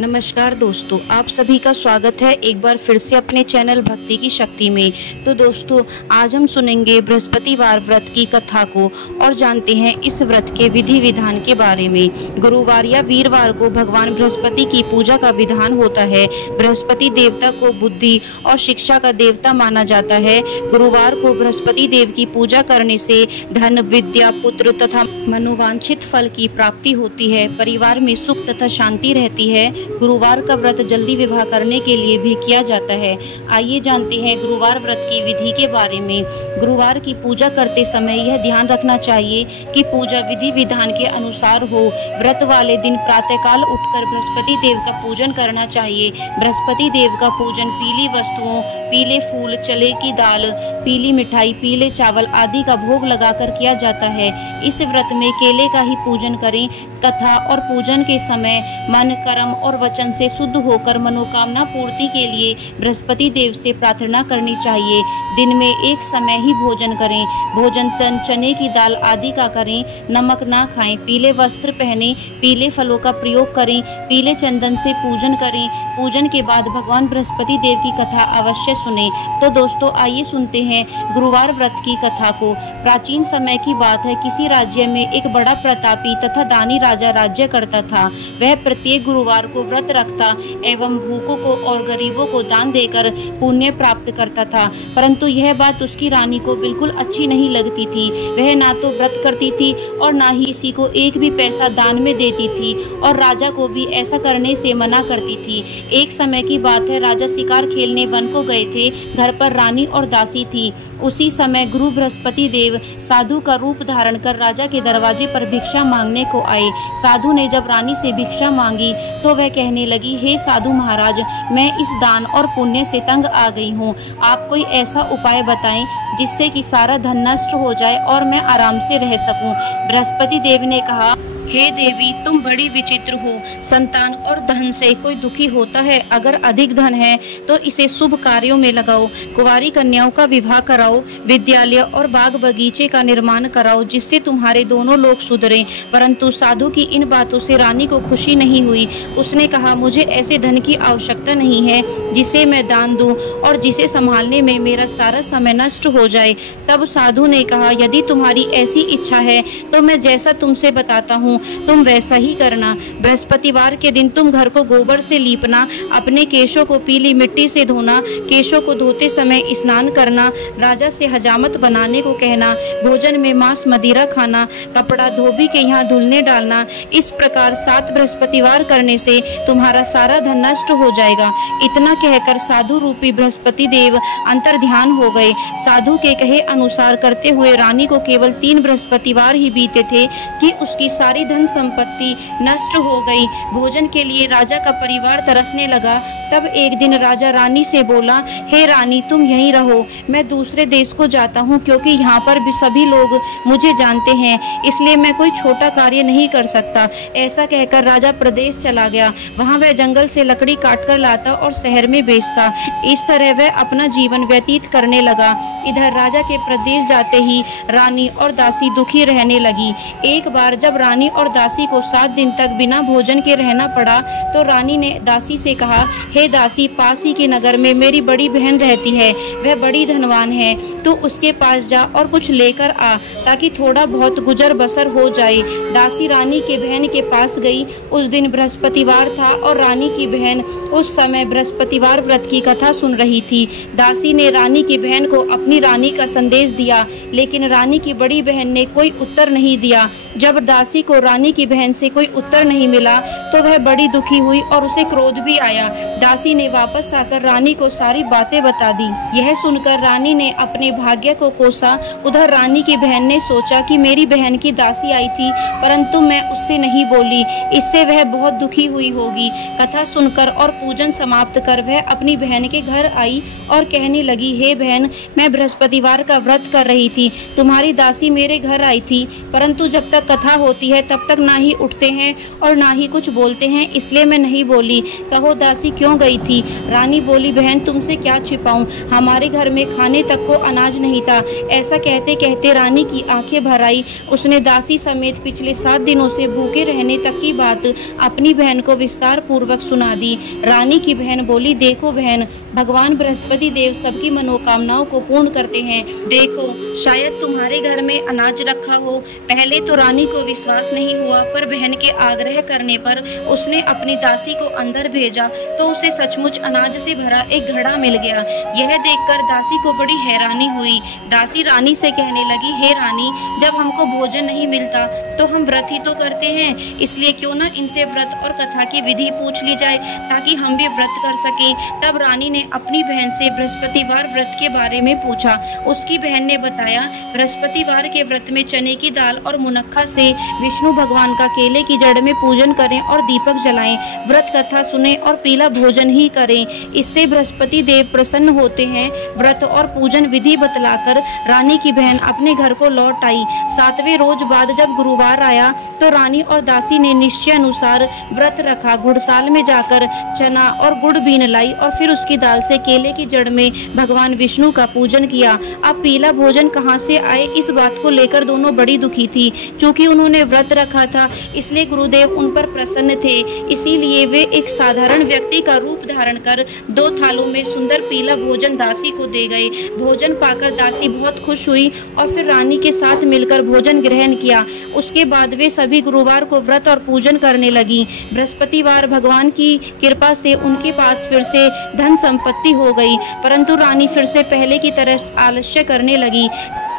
नमस्कार दोस्तों, आप सभी का स्वागत है एक बार फिर से अपने चैनल भक्ति की शक्ति में। तो दोस्तों, आज हम सुनेंगे बृहस्पतिवार व्रत की कथा को और जानते हैं इस व्रत के विधि विधान के बारे में। गुरुवार या वीरवार को भगवान बृहस्पति की पूजा का विधान होता है। बृहस्पति देवता को बुद्धि और शिक्षा का देवता माना जाता है। गुरुवार को बृहस्पति देव की पूजा करने से धन, विद्या, पुत्र तथा मनोवांछित फल की प्राप्ति होती है। परिवार में सुख तथा शांति रहती है। गुरुवार का व्रत जल्दी विवाह करने के लिए भी किया जाता है। आइए जानते हैं गुरुवार व्रत की विधि के बारे में। गुरुवार की पूजा करते समय यह ध्यान रखना चाहिए कि पूजा विधि विधान के अनुसार हो। व्रत वाले दिन प्रातःकाल उठकर बृहस्पति देव का पूजन करना चाहिए। बृहस्पति देव का पूजन पीली वस्तुओं, पीले फूल, चने की दाल, पीली मिठाई, पीले चावल आदि का भोग लगाकर किया जाता है। इस व्रत में केले का ही पूजन करें। कथा और पूजन के समय मन, कर्म और वचन से शुद्ध होकर मनोकामना पूर्ति के लिए बृहस्पति देव से प्रार्थना करनी चाहिए। दिन में एक समय ही भोजन करें। भोजन चने की दाल आदि का करें। नमक ना खाएं। पीले वस्त्र पहनें। पीले फलों का प्रयोग करें। पीले चंदन से पूजन करें। पूजन के बाद भगवान बृहस्पति देव की कथा अवश्य सुने। तो दोस्तों, आइए सुनते हैं गुरुवार व्रत की कथा को। प्राचीन समय की बात है। किसी राज्य में एक बड़ा प्रतापी तथा दानी राजा राज्य करता था। वह प्रत्येक गुरुवार को व्रत रखता एवं भूखों को और गरीबों को दान देकर पुण्य प्राप्त करता था। परंतु यह बात उसकी रानी को बिल्कुल अच्छी नहीं लगती थी। वह ना तो व्रत करती थी और ना ही किसी को एक भी पैसा दान में देती थी और राजा को भी ऐसा करने से मना करती थी। एक समय की बात है। राजा शिकार खेलने वन को गए थे। घर पर रानी और दासी थी। उसी समय गुरु बृहस्पति देव साधु का रूप धारण कर राजा के दरवाजे पर भिक्षा मांगने को आए। साधु ने जब रानी से भिक्षा मांगी तो वह कहने लगी, हे साधु महाराज, मैं इस दान और पुण्य से तंग आ गई हूँ। आप कोई ऐसा उपाय बताएं जिससे कि सारा धन नष्ट हो जाए और मैं आराम से रह सकूं। बृहस्पति देव ने कहा, हे देवी, तुम बड़ी विचित्र हो। संतान और धन से कोई दुखी होता है। अगर अधिक धन है तो इसे शुभ कार्यों में लगाओ। कुंवारी कन्याओं का विवाह कराओ। विद्यालय और बाग बगीचे का निर्माण कराओ, जिससे तुम्हारे दोनों लोग सुधरें। परंतु साधु की इन बातों से रानी को खुशी नहीं हुई। उसने कहा, मुझे ऐसे धन की आवश्यकता नहीं है जिसे मैं दान दूं और जिसे संभालने में मेरा सारा समय नष्ट हो जाए। तब साधु ने कहा, यदि तुम्हारी ऐसी इच्छा है तो मैं जैसा तुमसे बताता हूँ तुम वैसा ही करना। बृहस्पतिवार के दिन तुम घर को गोबर से लीपना, अपने केशों को पीली मिट्टी से धोना, केशों को धोते समय स्नान करना, राजा से हजामत बनाने को कहना, भोजन में मांस मदिरा खाना, कपड़ा धोबी के यहाँ धुलने डालना। इस प्रकार 7 बृहस्पतिवार करने से तुम्हारा सारा धन नष्ट हो जाएगा। इतना कहकर साधु रूपी बृहस्पति देव अंतर ध्यान हो गए। साधु के कहे अनुसार करते हुए रानी को केवल 3 बृहस्पतिवार ही बीते थे कि उसकी सारी धन संपत्ति नष्ट हो गई। भोजन के लिए राजा का परिवार तरसने लगा। तब एक दिन राजा रानी से बोला, हे रानी, तुम यहीं रहो। मैं दूसरे देश को जाता हूँ क्योंकि यहाँ पर भी सभी लोग मुझे जानते हैं, इसलिए मैं कोई छोटा कार्य नहीं कर सकता। ऐसा कहकर राजा प्रदेश चला गया। वहाँ वह जंगल से लकड़ी काट कर लाता और शहर में बेचता। इस तरह वह अपना जीवन व्यतीत करने लगा। इधर राजा के प्रदेश जाते ही रानी और दासी दुखी रहने लगी। एक बार जब रानी और दासी को 7 दिन तक बिना भोजन के रहना पड़ा तो रानी ने दासी से कहा, हे दासी, पास ही के नगर में मेरी बड़ी बहन रहती है। वह बड़ी धनवान है। तो उसके पास जा और कुछ लेकर आ ताकि थोड़ा बहुत गुजर बसर हो जाए। दासी रानी के बहन के पास गई। उस दिन बृहस्पतिवार था और रानी की बहन उस समय बृहस्पतिवार व्रत की कथा सुन रही थी। दासी ने रानी की बहन को अपनी रानी का संदेश दिया, लेकिन रानी की बड़ी बहन ने कोई उत्तर नहीं दिया। जब दासी को रानी की बहन से कोई उत्तर नहीं मिला तो वह बड़ी दुखी हुई और उसे क्रोध भी आया। दासी ने वापस आकर रानी को सारी बातें बता दी। यह सुनकर रानी ने अपने भाग्य को कोसा। उधर रानी की बहन ने सोचा कि मेरी बहन की दासी आई थी परंतु मैं उससे नहीं बोली, इससे वह बहुत दुखी हुई होगी। कथा सुनकर और पूजन समाप्त कर वह अपनी बहन के घर आई और कहने लगी, हे बहन, मैं बृहस्पतिवार का व्रत कर रही थी। तुम्हारी दासी मेरे घर आई थी, परंतु जब तक कथा होती है तब तक ना ही उठते हैं और ना ही कुछ बोलते हैं, इसलिए मैं नहीं बोली। कहो दासी क्यों गई थी? रानी बोली, बहन तुमसे क्या छिपाऊं, हमारे घर में खाने तक को अनाज नहीं था। ऐसा कहते कहते रानी की आंखें भर आई। उसने दासी समेत पिछले 7 दिनों से भूखे रहने तक की बात अपनी बहन को विस्तार पूर्वक सुना दी। रानी की बहन बोली, देखो बहन, भगवान बृहस्पति देव सबकी मनोकामनाओं को पूर्ण करते हैं। देखो शायद तुम्हारे घर में अनाज रखा हो। पहले तो रानी को विश्वास नहीं हुआ, पर बहन के आग्रह करने पर उसने अपनी दासी को अंदर भेजा तो उसे सचमुच अनाज से भरा एक घड़ा मिल गया। यह देखकर दासी को बड़ी हैरानी हुई। दासी रानी से कहने लगी, हे रानी, जब हमको भोजन नहीं मिलता तो हम व्रत ही तो करते हैं, इसलिए क्यों ना इनसे व्रत और कथा की विधि पूछ ली जाए ताकि हम भी व्रत कर सकें। तब रानी ने अपनी बहन से बृहस्पतिवार व्रत के बारे में पूछा। उसकी बहन ने बताया, बृहस्पतिवार के व्रत में चने की दाल और मुनक्खा से विष्णु भगवान का केले की जड़ में पूजन करें और दीपक जलाएं, व्रत कथा सुने और पीला भोजन ही करें, इससे बृहस्पति देव प्रसन्न होते हैं। व्रत और पूजन विधि बतलाकर रानी की बहन अपने घर को लौट आई। 7वें रोज बाद जब गुरुवार आया तो रानी और दासी ने निश्चय अनुसार व्रत रखा। घुड़साल में जाकर चना और गुड़ बीन लाई और फिर उसकी दाल से केले की जड़ में भगवान विष्णु का पूजन किया। अब पीला भोजन कहाँ से आए, इस बात को लेकर दोनों बड़ी दुखी थी। चूंकि उन्होंने व्रत रखा था इसलिए गुरुदेव उन पर प्रसन्न थे, इसीलिए वे एक साधारण व्यक्ति का रूप धारण कर 2 थालों में सुंदर पीला भोजन दासी को दे गए। भोजन पाकर दासी बहुत खुश हुई और फिर रानी के साथ मिलकर भोजन ग्रहण किया। उसके बाद वे सभी गुरुवार को व्रत और पूजन करने लगी। बृहस्पतिवार भगवान की कृपा से उनके पास फिर से धन संपत्ति हो गई, परंतु रानी फिर से पहले की तरह आलस्य करने लगी।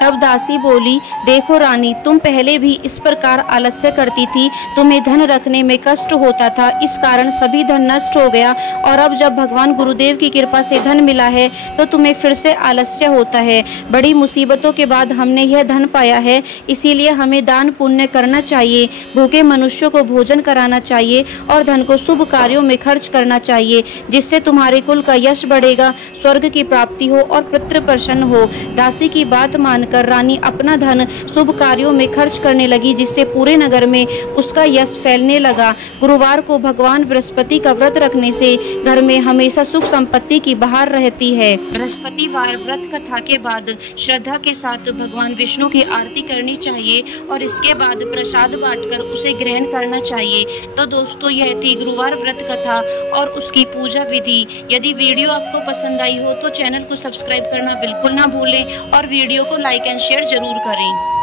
तब दासी बोली, देखो रानी, तुम पहले भी इस प्रकार आलस्य करती थी, तुम्हें धन रखने में कष्ट होता था, इस कारण सभी धन नष्ट हो गया, और अब जब भगवान गुरुदेव की कृपा से धन मिला है तो तुम्हें फिर से आलस्य होता है। बड़ी मुसीबतों के बाद हमने यह धन पाया है, इसीलिए हमें दान पुण्य करना चाहिए, भूखे मनुष्यों को भोजन कराना चाहिए और धन को शुभ कार्यों में खर्च करना चाहिए, जिससे तुम्हारे कुल का यश बढ़ेगा, स्वर्ग की प्राप्ति हो और पितृ प्रसन्न हो। दासी की बात मानकर रानी अपना धन शुभ कार्यों में खर्च करने लगी, जिससे पूरे नगर में उसका यश फैलने लगा। गुरुवार को भगवान बृहस्पति का व्रत रखने से घर में हमेशा सुख संपत्ति की बहार रहती है। बृहस्पतिवार व्रत कथा के बाद श्रद्धा के साथ भगवान विष्णु की आरती करनी चाहिए और इसके बाद प्रसाद बांटकर उसे ग्रहण करना चाहिए। तो दोस्तों, यह थी गुरुवार व्रत कथा और उसकी पूजा विधि। यदि वीडियो आपको पसंद आई हो तो चैनल को सब्सक्राइब करना बिल्कुल ना भूलें और वीडियो को लाइक एंड शेयर जरूर करें।